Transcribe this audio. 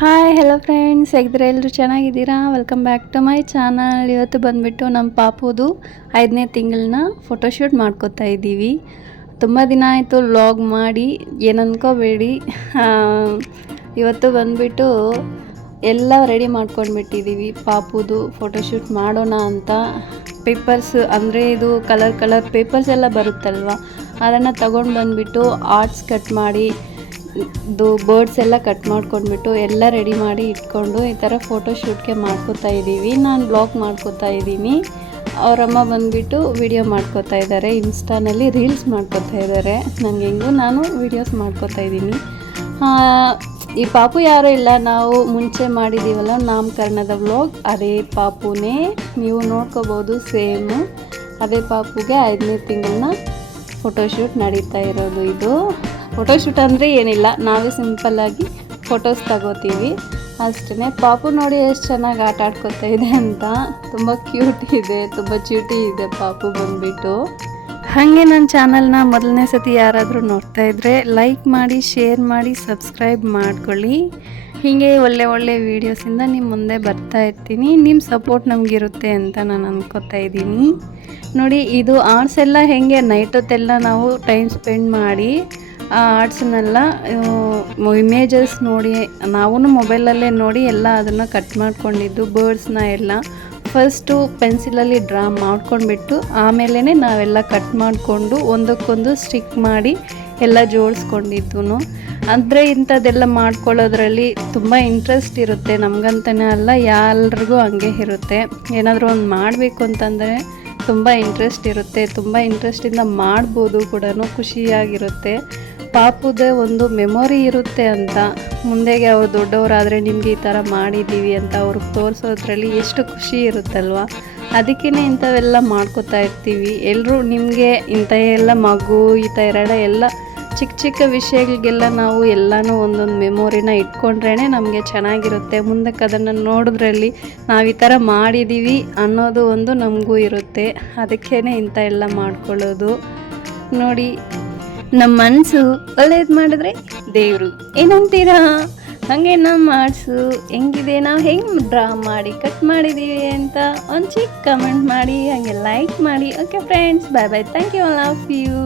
Hi hello friends, ಹೇಗಿದ್ದೀರಾ? ಎಲ್ಲರೂ ಚೆನ್ನಾಗಿದ್ದೀರಾ? Welcome back to my channel. ಇವತ್ತು ಬಂದುಬಿಟ್ಟು ನಮ್ಮ ಪಾಪುದು 5ನೇ ತಿಂಗಳನ್ನ ಫೋಟೋಶೂಟ್ ಮಾಡ್ಕೋತಾ ಇದ್ದೀವಿ. ತುಂಬ ದಿನ ಆಯಿತು ವ್ಲಾಗ್ ಮಾಡಿ, ಏನು ಅಂದ್ಕೋಬೇಡಿ. ಇವತ್ತು ಬಂದುಬಿಟ್ಟು ಎಲ್ಲ ರೆಡಿ ಮಾಡ್ಕೊಂಡ್ಬಿಟ್ಟಿದ್ದೀವಿ. ಪಾಪುದು ಫೋಟೋಶೂಟ್ ಮಾಡೋಣ ಅಂತ ಪೇಪರ್ಸ್, ಅಂದರೆ ಇದು ಕಲರ್ ಪೇಪರ್ಸ್ ಎಲ್ಲ ಬರುತ್ತಲ್ವ, ಅದನ್ನು ತಗೊಂಡು ಬಂದುಬಿಟ್ಟು ಆರ್ಟ್ಸ್ ಕಟ್ ಮಾಡಿ ಇದು ಬರ್ಡ್ಸ್ ಎಲ್ಲ ಕಟ್ ಮಾಡ್ಕೊಂಡ್ಬಿಟ್ಟು ಎಲ್ಲ ರೆಡಿ ಮಾಡಿ ಇಟ್ಕೊಂಡು ಈ ಥರ ಫೋಟೋಶೂಟ್ಗೆ ಮಾಡ್ಕೋತಾ ಇದ್ದೀವಿ. ನಾನು ಬ್ಲಾಗ್ ಮಾಡ್ಕೋತಾ ಇದ್ದೀನಿ. ಅವರಮ್ಮ ಬಂದುಬಿಟ್ಟು ವಿಡಿಯೋ ಮಾಡ್ಕೋತಾ ಇದ್ದಾರೆ, ಇನ್ಸ್ಟಾನಲ್ಲಿ ರೀಲ್ಸ್ ಮಾಡ್ಕೋತಾ ಇದ್ದಾರೆ. ನನಗೆ ಹೆಂಗೂ ನಾನು ವೀಡಿಯೋಸ್ ಮಾಡ್ಕೋತಾ ಇದ್ದೀನಿ. ಈ ಪಾಪು ಯಾರೂ ಇಲ್ಲ, ನಾವು ಮುಂಚೆ ಮಾಡಿದ್ದೀವಲ್ಲ ನಾಮಕರಣದ ವ್ಲಾಗ್, ಅದೇ ಪಾಪುನೇ ನೀವು ನೋಡ್ಕೋಬೋದು. ಸೇಮು ಅದೇ ಪಾಪುಗೆ 5ನೇ ತಿಂಗಳನ್ನ ಫೋಟೋಶೂಟ್ ನಡೀತಾ ಇರೋದು. ಇದು ಫೋಟೋಶೂಟ್ ಅಂದರೆ ಏನಿಲ್ಲ, ನಾವೇ ಸಿಂಪಲ್ಲಾಗಿ ಫೋಟೋಸ್ ತಗೋತೀವಿ ಅಷ್ಟೇ. ಪಾಪು ನೋಡಿ ಎಷ್ಟು ಚೆನ್ನಾಗಿ ಆಟ ಆಡ್ಕೊತಾ ಇದೆ ಅಂತ, ತುಂಬ ಕ್ಯೂಟ್ ಇದೆ, ತುಂಬ ಚೂಟಿ ಇದೆ ಪಾಪು ಬಂದುಬಿಟ್ಟು. ಹಾಗೆ ನನ್ನ ಚಾನಲ್ನ ಮೊದಲನೇ ಸತಿ ಯಾರಾದರೂ ನೋಡ್ತಾ ಇದ್ದರೆ ಲೈಕ್ ಮಾಡಿ, ಶೇರ್ ಮಾಡಿ, ಸಬ್ಸ್ಕ್ರೈಬ್ ಮಾಡ್ಕೊಳ್ಳಿ. ಹೀಗೆ ಒಳ್ಳೆ ವೀಡಿಯೋಸಿಂದ ನಿಮ್ಮ ಮುಂದೆ ಬರ್ತಾ ಇರ್ತೀನಿ. ನಿಮ್ಮ ಸಪೋರ್ಟ್ ನಮಗಿರುತ್ತೆ ಅಂತ ನಾನು ಅಂದ್ಕೋತಾ ಇದ್ದೀನಿ. ನೋಡಿ, ಇದು ಆರ್ಟ್ಸ್ ಎಲ್ಲ ಹೇಗೆ ನೈಟ್ ಹೊತ್ತೆಲ್ಲ ನಾವು ಟೈಮ್ ಸ್ಪೆಂಡ್ ಮಾಡಿ ಆ ಆರ್ಟ್ಸನ್ನೆಲ್ಲ ಇಮೇಜಸ್ ನೋಡಿ, ನಾವು ಮೊಬೈಲಲ್ಲೇ ನೋಡಿ ಎಲ್ಲ ಅದನ್ನು ಕಟ್ ಮಾಡ್ಕೊಂಡಿದ್ದು ಬರ್ಡ್ಸ್ನ ಎಲ್ಲ ಫಸ್ಟು ಪೆನ್ಸಿಲಲ್ಲಿ ಡ್ರಾ ಮಾಡ್ಕೊಂಡ್ಬಿಟ್ಟು ಆಮೇಲೆ ನಾವೆಲ್ಲ ಕಟ್ ಮಾಡಿಕೊಂಡು ಒಂದಕ್ಕೊಂದು ಸ್ಟಿಕ್ ಮಾಡಿ ಎಲ್ಲ ಜೋಡಿಸ್ಕೊಂಡಿದ್ದು. ಅಂದರೆ ಇಂಥದ್ದೆಲ್ಲ ಮಾಡ್ಕೊಳ್ಳೋದ್ರಲ್ಲಿ ತುಂಬ ಇಂಟ್ರೆಸ್ಟ್ ಇರುತ್ತೆ, ನಮಗಂತನೇ ಅಲ್ಲ, ಎಲ್ಲರಿಗೂ ಹಂಗೆ ಇರುತ್ತೆ. ಏನಾದರೂ ಒಂದು ಮಾಡಬೇಕು ಅಂತಂದರೆ ತುಂಬ ಇಂಟ್ರೆಸ್ಟ್ ಇರುತ್ತೆ, ತುಂಬ ಇಂಟ್ರೆಸ್ಟಿಂದ ಮಾಡ್ಬೋದು ಕೂಡ, ಖುಷಿಯಾಗಿರುತ್ತೆ. ಪಾಪುದೇ ಒಂದು ಮೆಮೊರಿ ಇರುತ್ತೆ ಅಂತ, ಮುಂದೆಗೆ ಅವ್ರು ದೊಡ್ಡವರಾದರೆ ನಿಮಗೆ ಈ ಥರ ಮಾಡಿದ್ದೀವಿ ಅಂತ ಅವ್ರಿಗೆ ತೋರಿಸೋದ್ರಲ್ಲಿ ಎಷ್ಟು ಖುಷಿ ಇರುತ್ತಲ್ವ. ಅದಕ್ಕೇ ಇಂಥವೆಲ್ಲ ಮಾಡ್ಕೋತಾ ಇರ್ತೀವಿ. ಎಲ್ಲರೂ ನಿಮಗೆ ಇಂಥ ಎಲ್ಲ ಮಗು ಈ ಥರ ಎಲ್ಲ ಚಿಕ್ಕ ವಿಷಯಗಳಿಗೆಲ್ಲ ನಾವು ಎಲ್ಲನೂ ಒಂದೊಂದು ಮೆಮೊರಿನ ಇಟ್ಕೊಂಡ್ರೇ ನಮಗೆ ಚೆನ್ನಾಗಿರುತ್ತೆ. ಮುಂದಕ್ಕೆ ಅದನ್ನು ನೋಡೋದ್ರಲ್ಲಿ ನಾವು ಈ ಥರ ಮಾಡಿದ್ದೀವಿ ಅನ್ನೋದು ಒಂದು ನಮಗೂ ಇರುತ್ತೆ. ಅದಕ್ಕೇ ಇಂಥ ಎಲ್ಲ ಮಾಡ್ಕೊಳ್ಳೋದು. ನೋಡಿ, ನಮ್ಮ ಮನಸ್ಸು ಒಳ್ಳೇದು ಮಾಡಿದ್ರೆ ದೇವರು, ಏನಂತೀರಾ? ಹಾಗೆ ನಮ್ಮ ಆರ್ಟ್ಸು ಹೆಂಗಿದೆ, ನಾವು ಹೆಂಗೆ ಡ್ರಾ ಮಾಡಿ ಕಟ್ ಮಾಡಿದ್ದೀವಿ ಅಂತ ಒಂದು ಚಿಕ್ಕ ಕಮೆಂಟ್ ಮಾಡಿ, ಹಾಗೆ ಲೈಕ್ ಮಾಡಿ. Okay friends, bye bye, thank you, I love you.